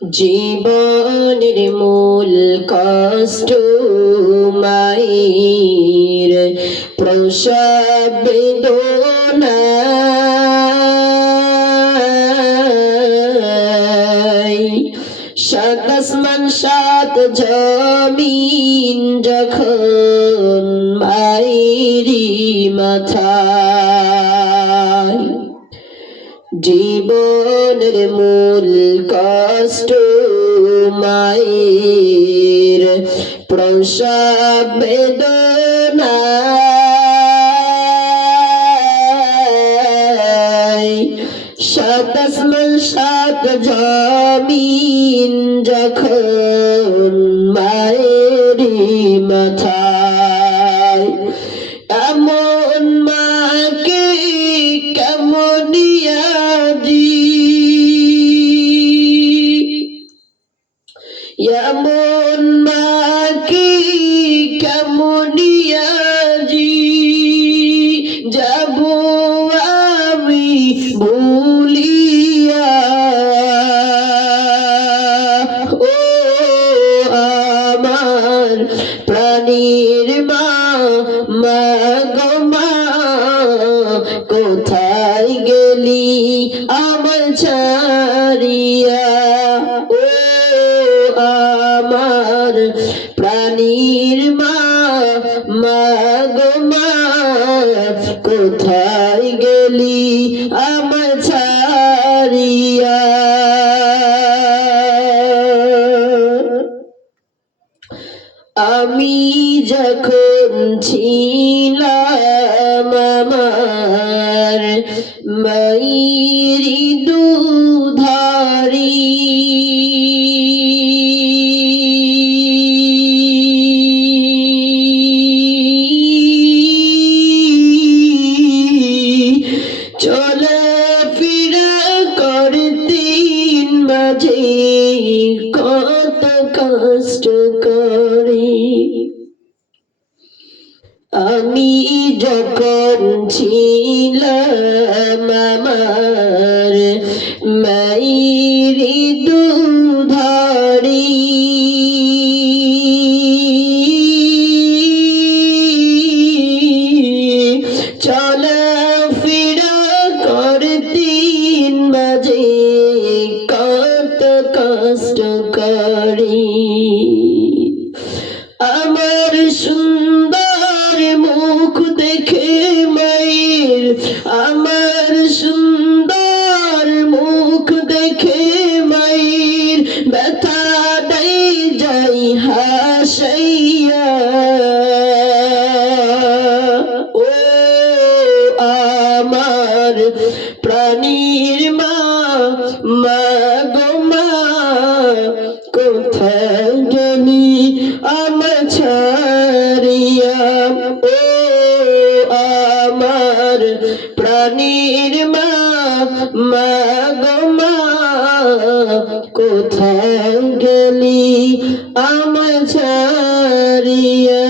জীবনের মূল কষ্ট মায়ের প্রসব বেদনা, সাত আসমান সাত জমিন যখন মায়েরই মাথায়, জীবনের মূল কষ্ট মায়ের প্রসব বেদনা, সাত আসমান সাত জমিন যখন মায়েরই মাথায়, এমন মাকে কেমন এমন মাকে কেমন যাব আমি ভুলিয়া, ও আমার প্রাণীর মা, মা গো মা কোথায় গেলি আমার ছাড়িয়া, ও আমার প্রাণীর মা, মা গো মা কোথায় গেলি আমার ছাড়িয়া। আমি যখন ছিলাম আমার মায়েরই দুধারি, চলাফেরা করতেন মাঝে কত কষ্ট করে, আমি যখন ছিলাম আমার মায়েরই দুধারি, চলাফেরা করতেন মাঝে কত কষ্ট করে, আমার সুন্দর মুখ দেখে মায়ের, আমার সুন্দর মুখ দেখে মায়ের ব্যথাটাই যাই হাসাইয়া, ও আমার প্রাণীর মা, মা গো মা কোথায় গেলি আমার ছাড়িয়া, ও আমার প্রাণীর মা, মা গো মা কোথায় গেলি আমার ছাড়িয়া।